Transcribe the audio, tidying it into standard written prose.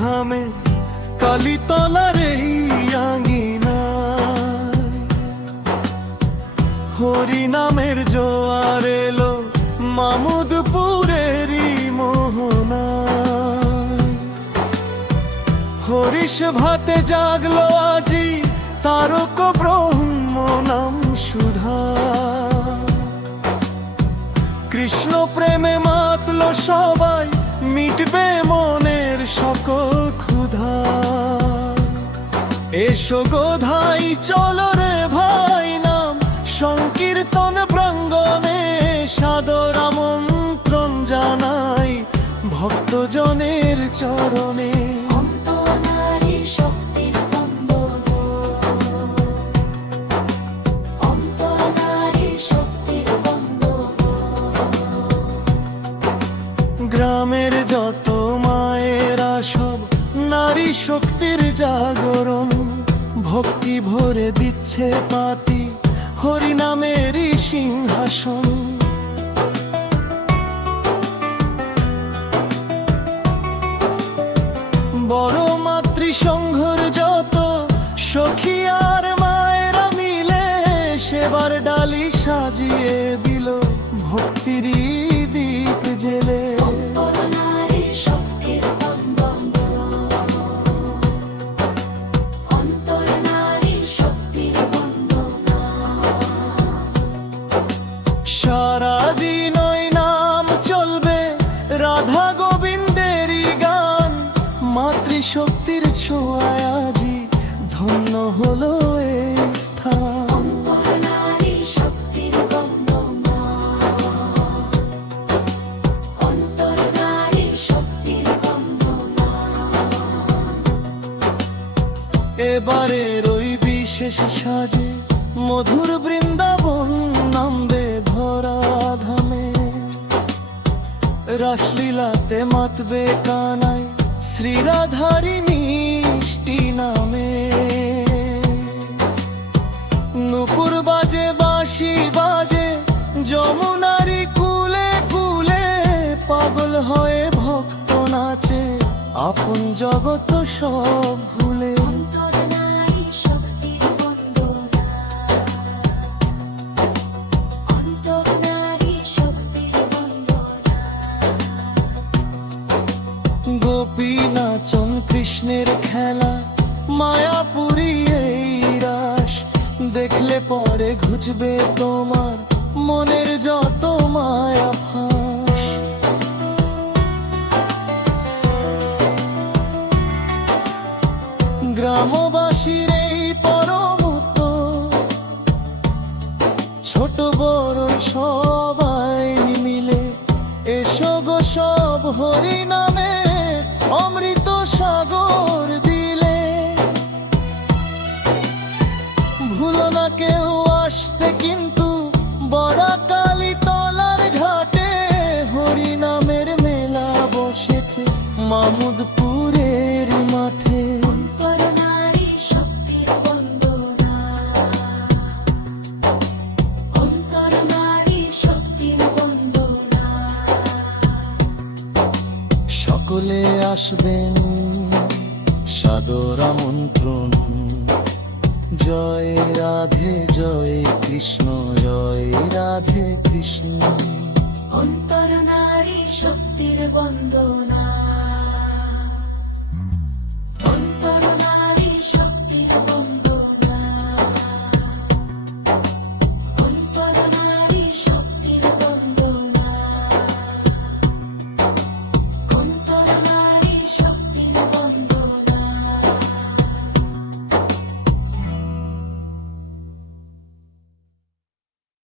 ধামে কালীতলার এই আঙিনায় হরি নামের জোয়ার এলো মামুদপুরেরই মোহনায়। হরিশ ভাতে জাগলো আজি তারক ব্রহ্ম নাম সুধা। কৃষ্ণ প্রেমে মাতলো সবাই, মিটবে মনের সকল ক্ষুধা। এসো গোধাই চলো রে ভাই নাম সংকীর্তন প্রাঙ্গণে, সাদর আমন্ত্রণ জানাই ভক্তজনের চরণে। গ্রামের যত মায়েরা সব নারী শক্তির জাগরণ, ভক্তি ভরে দিচ্ছে পাতি হরি নামেরই সিংহাসন। বড় মাতৃসংঘর যত সখী আর মায়েরা মিলে, সেবার ডালি সাজিয়ে দিল ভক্তিরই দীপ জেলে। সারাদিন ওই নাম চলবে রাধা গোবিন্দেরই গান, মাতৃশক্তির ছোঁয়ায় আজি ধন্য হলো এই স্থান। এবারের ওই বিশেষ সাজে মধুর বৃন্দাবন নামবে ভরা ধামে। রাসলীলাতে মাতবে কানাই শ্রীরাধারি মিষ্টি নামে। নুপুর বাজে বাঁশি বাজে যমুনারি কুলে কুলে, পাগল হয়ে ভক্ত নাচে আপন জগত সব ভুলে। গোপী নাচন কৃষ্ণের খেলা, মায়াপুরী এই রাস, দেখলে পরে ঘুচবে তোমার মনের যত মায়া ফাঁস। গ্রামবাসীর এই পরমত, ছোট বড় সবাই মিলে এসো গো সব হরি নামে অমৃত সাগর দিলে। ভুলো না কেউ আসতে কিন্তু বড়া কালীতলার ঘাটে, হরি নামের মেলা বসেছে মামুদপুরের মাঠে। সকলে আসবেন সাদর আমন্ত্রণ। জয় রাধে জয় কৃষ্ণ, জয় রাধে কৃষ্ণ। অন্তর নারী শক্তির বন্দনা।